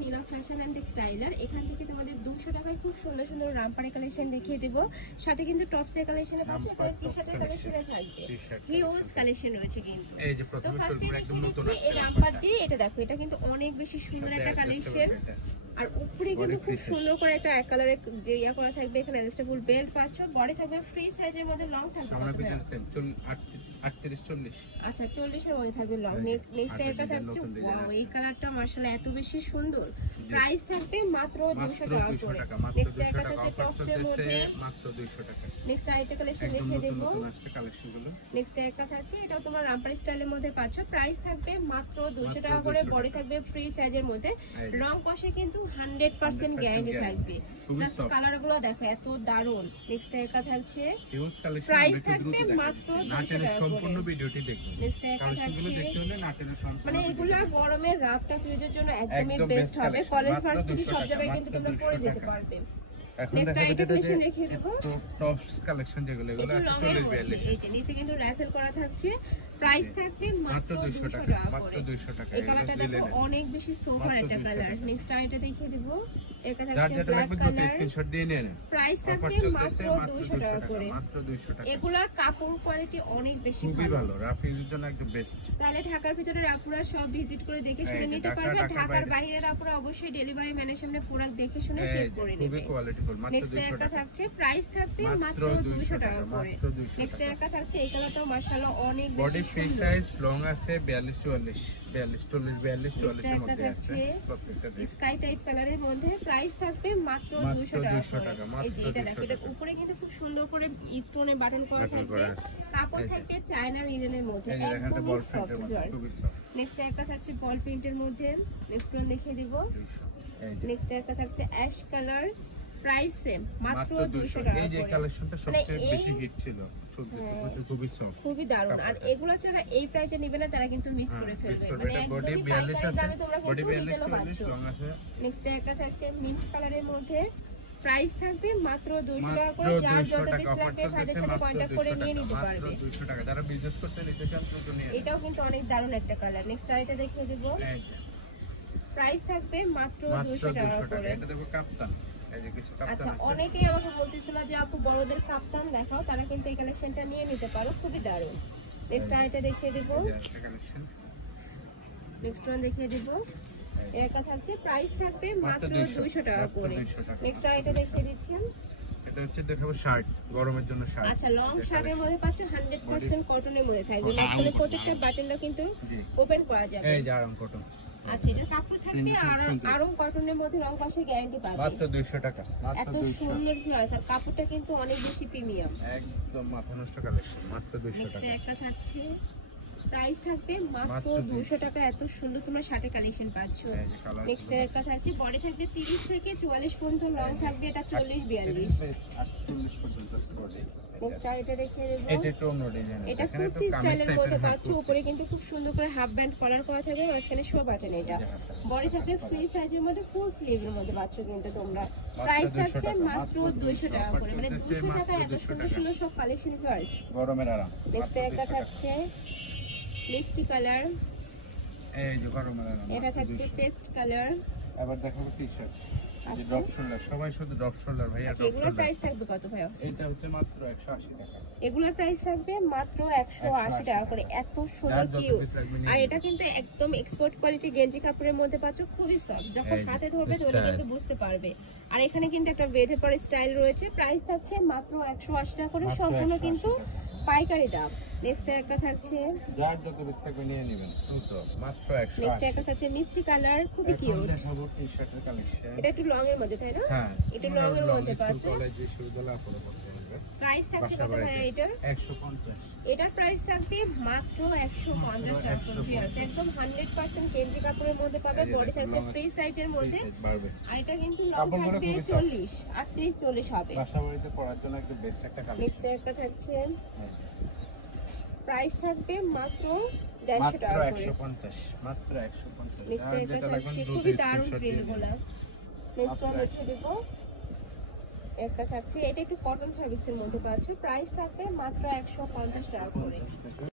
Nila fashion and টেক্সটাইলার এখান থেকে তোমাদের 200 টাকায় খুব সুন্দর সুন্দর রামপারে কালেকশন দেখিয়ে দেব। সাথে কিন্তু টপসের কালেকশনে পাচ্ছ, এখানে টি-শার্টের কালেকশনে থাকবে, হিউজ কালেকশন রয়েছে কিন্তু। এই যে প্রথমে শুরু একদম নতুন এই রামপার দিয়ে এটা দেখো, এটা কিন্তু অনেক বেশি সুন্দর একটা কালেকশন। আর উপরে কিন্তু খুব সুন্দর করে একটা এক কালারের যে ইয়া করা থাকবে, এখানে অ্যাডজাস্টেবল বেল্ট পাচ্ছ, বডি থাকবে ফ্রি সাইজের মধ্যে, লং থাকবে আমরা পিছন সেম 38 40। আচ্ছা 40 এর মধ্যে থাকবে লং। নেক্সট একটা থাকছে, ওয়াও এই কালারটা মাশাআল্লাহ এত বেশি সুন্দর। প্রাইস থাকবে মাত্র 200 টাকা করে। নেক্সট একটা থাকছে টপসের মধ্যে মাত্র 200 টাকা। নেক্সট আইটেম কালেকশন দেখিয়ে দেব। নতুন আসছে কালেকশন গুলো। নেক্সট একটা থাকছে, এটাও তোমার রামপার স্টাইলের মধ্যে পাচ্ছ, প্রাইস থাকবে মাত্র 200 টাকা করে, বডি থাকবে ফ্রি সাইজের মধ্যে, রং কষে কিন্তু 100% গ্যারান্টি থাকবে। জাস্ট কালারগুলো দেখো এত দারুন। নেক্সট একটা থাকছে, হিউজ কালেকশন, প্রাইস থাকবে মাত্র 200 টাকা সম্পূর্ণ ভিডিওটি দেখুন। নেক্সট একটা কালেকশনগুলো থাকছে, দেখতে হলে নাটেনের সম্পূর্ণ মানে এগুলা গরমের রাফটা ফিউজের জন্য একদমই বেস্ট হবে। কলেজ ভার্সিটি সব জায়গায় কিন্তু তোমরা পরে যেতে পারবে। এখন নেক্সট দেখা আইটেম যাচ্ছে কালেকশন দেখিয়ে দেব। টপস কালেকশন যেগুলো এগুলো আছে 40 42। এই যে নিচে কিন্তু রাইফেল করা থাকছে, প্রাইস থাকবে মাত্র 200 টাকা মাত্র 200 টাকা। এই কালারটা দেখো অনেক বেশি সোফার একটা কালার। নেক্সট আইটেম দেখিয়ে দেব, এটা যার থাকছে যেটা ব্ল্যাক লাগবে কালার, স্ক্রিনশট দিয়ে নিন। প্রাইস থাকবে মাত্র 200 টাকা করে। মাত্র 200 টাকা। এগুলার কাপড় কোয়ালিটি অনেক বেশি খুবই ভালো, রাফিজের জন্য একদম বেস্ট। তাহলে ঢাকার ভিতরে আপুরা সব ভিজিট করে দেখে শুনে নিতে পারবে। ঢাকার বাইরের আপুরা অবশ্যই ডেলিভারি ম্যানের সামনে প্রোডাক্ট দেখে শুনে চেক করে নেবে। খুবই কোয়ালিটিফুল, মাত্র নেক্সট 200 একটা টাকা। থাকছে, প্রাইস থাকবে মাত্র 200 টাকা করে। নেক্সট একটা থাকছে, এই কালারটাও মাশাআল্লাহ অনেক বডি বেশি ফ্রি সুন্দর। সাইজ, লং আছে 42 44 42 40 42 44 এর একটা মধ্যে থাকছে আছে প্রত্যেকটা ড্রেস। স্কাই টাইপ কালারের মধ্যে, প্রাইস থাকবে মাত্র 200 টাকা করে। এই যে এটা দেখো, এটার উপরে কিন্তু খুব সুন্দর করে স্টোনে বাটন করা থাকবে, কাপড় থাকবে চায়না লিনেনের মধ্যে, এই যে দেখেন একদম বল সফট। প্রিন্টের মধ্যে খুবই সফট। নেক্সট একটা থাকছে বল প্রিন্টের মধ্যে, নেক্সট ওয়ান দেখিয়ে দিব। 200 এই যে নেক্সট একটা থাকছে অ্যাশ কালার, প্রাইস সেম মাত্র 200 টাকা এই যে করে। কালেকশনটা সবচেয়ে মানে বেশি হিট ছিল, খুবই সফট, খুবই দারুণ। আর এগুলো যারা এই প্রাইসে নেবে না তারা কিন্তু মিস করে ফেলবে, মানে বডি একদমই 42 পাইকারি আছে, দামে তোমরা বডি কিন্তু 42 রিটেলও 44 পাচ্ছ। লং আছে। নেক্সট একটা থাকছে মিন্ট কালারের মধ্যে, প্রাইস থাকবে মাত্র 200 টাকা করে। মাত্র যার 200 যত টাকা পিস অফার লাগবে তাদের চলতেছে, সাথে মাত্র কন্টাক্ট 200 করে টাকা, নিয়ে নিতে মাত্র পারবে। 200 টাকা। যারা বিজনেস করতে নিতে চান তো নিয়ে নিন। এটাও কিন্তু অনেক দারুণ একটা কালার। নেক্সট আইটা দেখিয়ে দেব, এই যে প্রাইস থাকবে মাত্র মাত্র 200 টাকা 200 টাকা। করে। এটা দেখো কাপ্তান, এই যে কিছু কাপ্তান আচ্ছা, আছে। অনেকেই আমাকে বলতেছিল যে আপু বড়দের কাপ্তান দেখাও, তারা কিন্তু এই কালেকশনটা নিয়ে নিতে পারো, খুবই দারুণ। নেক্সট আইটা দেখিয়ে দেব, এই যে একটা কালেকশন, নেক্সট ওয়ান দেখিয়ে দেব। একটা থাকছে, প্রাইস থাকবে মাত্র 200 টাকা করে। নেক্সট আইটা দেখিয়ে দিচ্ছি। এটা হচ্ছে দেখাবো শার্ট, গরমের জন্য শার্ট। আচ্ছা, লং শার্টের মধ্যে পাচ্ছ 100% কটনের মধ্যে থাকবে, মাঝখানে প্রত্যেকটা বাটনটা কিন্তু ওপেন করা যাবে। এই যে আরাম কটন। আচ্ছা, এটা কাপড় থাকবে আর আরং কটনের মধ্যে, রং কষে গ্যারান্টি পাবে। মাত্র 200 টাকা, মাত্র এত 200। সুন্দর ফ্লাওয়ার, আর কাপড়টা কিন্তু অনেক বেশি প্রিমিয়াম। একদম মাথা নষ্ট কালেকশন, মাত্র 200 নেক্সট টাকা। একটা থাকছে, প্রাইস থাকবে মাত্র 200 টাকা। এত সুন্দর তোমরা শার্টে কালেকশন পাচ্ছ। নেক্সট একটা থাকছে, বডি থাকবে 30 থেকে 44 পর্যন্ত, লং থাকবে এটা 40 42। 48 পর্যন্ত আছে বডি। নেক্সট এটা দেখিয়ে দেব, এটা একটু অন্য ডিজাইন, এটা কুর্তি স্টাইলের মধ্যে পাচ্ছ। উপরে কিন্তু খুব সুন্দর করে হাফ ব্যান্ড কলার করা থাকবে, মাঝখানে শো বাটন। এটা বডি থাকবে ফ্রি সাইজের মধ্যে, ফুল স্লিভের মধ্যে পাচ্ছ কিন্তু তোমরা। প্রাইস থাকছে মাত্র 200 টাকা করে, মানে 200 টাকা এত সুন্দর সুন্দর সব কালেকশন প্রাইস। গরমের আরাম। নেক্সট একটা থাকছে মিষ্টি কালার, এই যে গরমের আরাম, এটা থাকছে পেস্ট কালার। আবার দেখাবো টি-শার্ট, এই যে ড্রপ শোল্ডার, সবাই শুধু ড্রপ শোল্ডার ভাইয়া, ড্রপ এগুলোর শোল্ডার। প্রাইস থাকবে কত ভাইয়া? এইটা হচ্ছে মাত্র 180 টাকা। এগুলোর প্রাইস থাকবে মাত্র 180 টাকা করে। এত সুন্দর কিউ, আর এটা কিন্তু একদম এক্সপোর্ট কোয়ালিটি গেঞ্জি কাপড়ের মধ্যে পাচ্ছ, খুবই সফট। যখন হাতে ধরবে তাহলে কিন্তু বুঝতে পারবে। আর এখানে কিন্তু একটা বেঁধে পড়ে স্টাইল রয়েছে, প্রাইস থাকছে মাত্র 180 টাকা করে, সম্পূর্ণ কিন্তু পাইকারি দাম। নেক্সট একটা থাকছে, যার যত বেশি থাকবে নিয়ে নেবেন, তো মাত্র 180। নেক্সট একটা থাকছে মিষ্টি কালার, খুবই কিউট। দেখাবো টি-শার্টের কালেকশন। এটা একটু লং এর মধ্যে, তাই না? হ্যাঁ, এটা লং এর মধ্যে পাচ্ছ। যে শুরুগুলো আপলোড করতে হবে। প্রাইস থাকছে কত ভাই এটার? 150। এটার প্রাইস থাকবে মাত্র 150 টাকা করে। একদম 100% কেঞ্জি কাপড়ের মধ্যে পাবে, বডি থাকছে ফ্রি সাইজের মধ্যে। আর এটা কিন্তু লং থাকবে 40, 38 40 হবে। বাসাবাড়িতে পরার জন্য একদম বেস্ট একটা কালেকশন। নেক্সট একটা থাকছে, প্রাইস থাকবে মাত্র 150 টাকা করে। 150, মাত্র 150। নেক্সট একটা থাকছে, খুবই দারুণ প্রিন্টগুলো। নেক্সট ওয়ান দেখিয়ে দেব, একটা থাকছে, এটা একটু কটন ফ্যাব্রিক্সের মধ্যে পাচ্ছ, প্রাইস থাকবে মাত্র 150 টাকা করে।